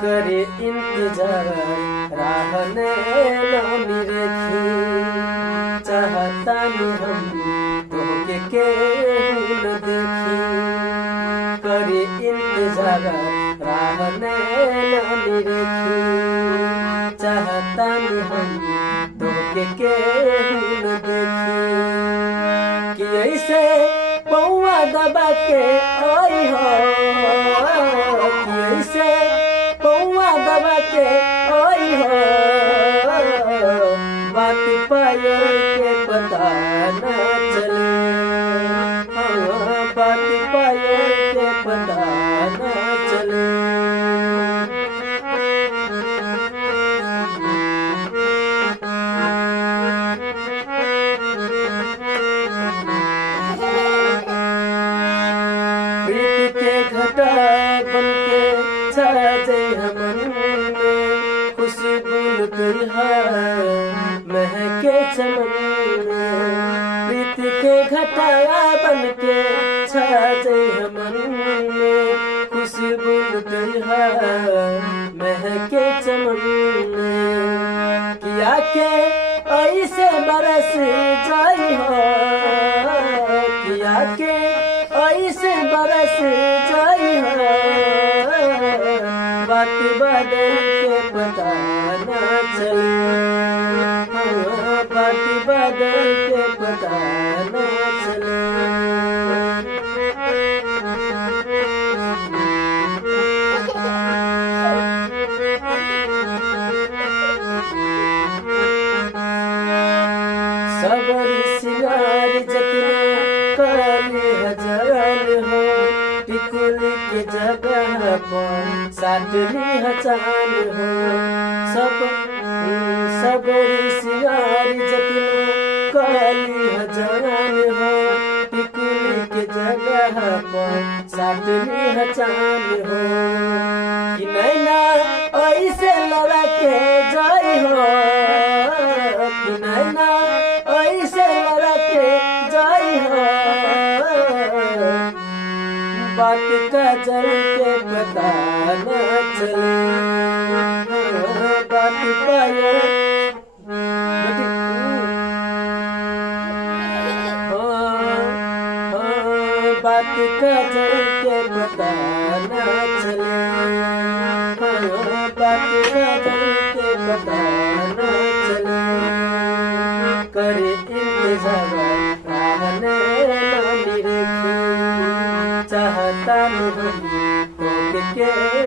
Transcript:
करे इंतजार राह नैनों रेखी चाहता नहीं हम तोहके केहू न देखी करे इंतजार राह नैनों रेखी चाहता नहीं हम तोहके केहू न देखी कि ऐसे पौआ दबा के आई हो कि ऐसे पौआ दबा के आई हो बात पायल के पता न चले बात पायल के पता न चले प्रीति के घटा बन के छा जाए हमन में खुशबू लुटई है महके चमन में प्रीति के घटा बन के छा जाए हमन में खुशबू लुटई है महके चमन में किया के ऐसे बरस जाई हो किया के ऐसे बरस जाई हो बात बदल के पता न चले बात बदल के पता न चले सबरी सिंगार जतना काली हजान हो टिकुल के जगह पर साटली हचान हो सबरी सिंगार जतना काली हजान हो टिकुल के जगह पर साटली हचान हो कि नैना ऐसे लड़ा के जाई हो कि नैना ऐसे लड़ा के जाई हो बात का जल के पता न चले बात पायल बात का जल के पता न चले बात का जल के पता न चले करे इंतजार